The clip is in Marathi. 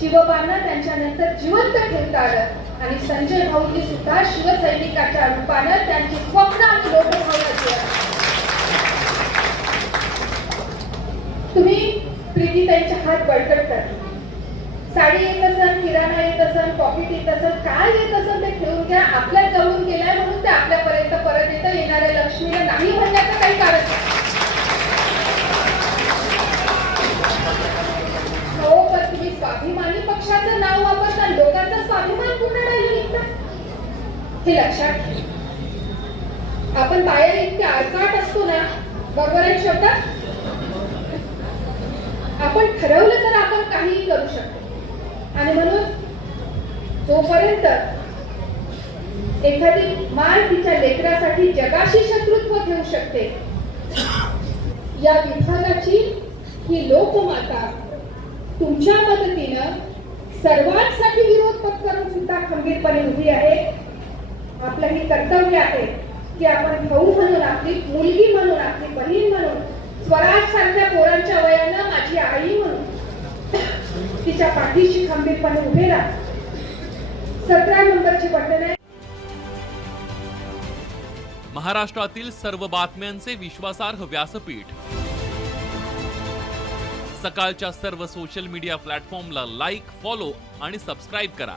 शिवबांना त्यांच्यानंतर जिवंत ठेवता आलं आणि संजय भाऊंनी सुद्धा शिवसैनिकाच्या रूपानं त्यांची स्वप्न आणि लोकभावना तुम्ही प्रीती प्रीतीताईंचे हात बळकट करा. साडी येत असेल किराणा येत असेल पॉकेट येत असेल काय येत असेल ते ठेवून घ्या. आपल्या जवळून गेलाय म्हणून ते आपल्यापर्यंत परत येतं. येणाऱ्या लक्ष्मीला नाही म्हणण्याचं काही कारण हे लक्षात आपण बाहेर इतके आडकाट असतो ना बरोबर आहे शब्द आपण ठरवलं तर आपण काहीही करू शकतो. आणि म्हणून जोपर्यंत एखादी माय तिच्या लेकरासाठी जगाशी शत्रुत्व घेऊ शकते या विभागाची ही लोकमाता तुमच्या मदतीनं सर्वांसाठी विरोध पत्करून सुद्धा खंबीरपणे उभी आहे. आपलं हे कर्तव्य आहे की आपण भाऊ म्हणून आपली मुलगी म्हणून आपली बहीण म्हणून स्वराज सारख्या पोरांच्या वयानं माझी आई म्हणून तिच्या पाठीशी खंबीरपणे उभे राहा. सतरा नंबरची बटन आहे. महाराष्ट्रातील सर्व बातम्यांचे विश्वासार्ह व्यासपीठ. सकाळच्या सर्व सोशल मीडिया प्लॅटफॉर्मला लाईक फॉलो आणि सबस्क्राईब करा.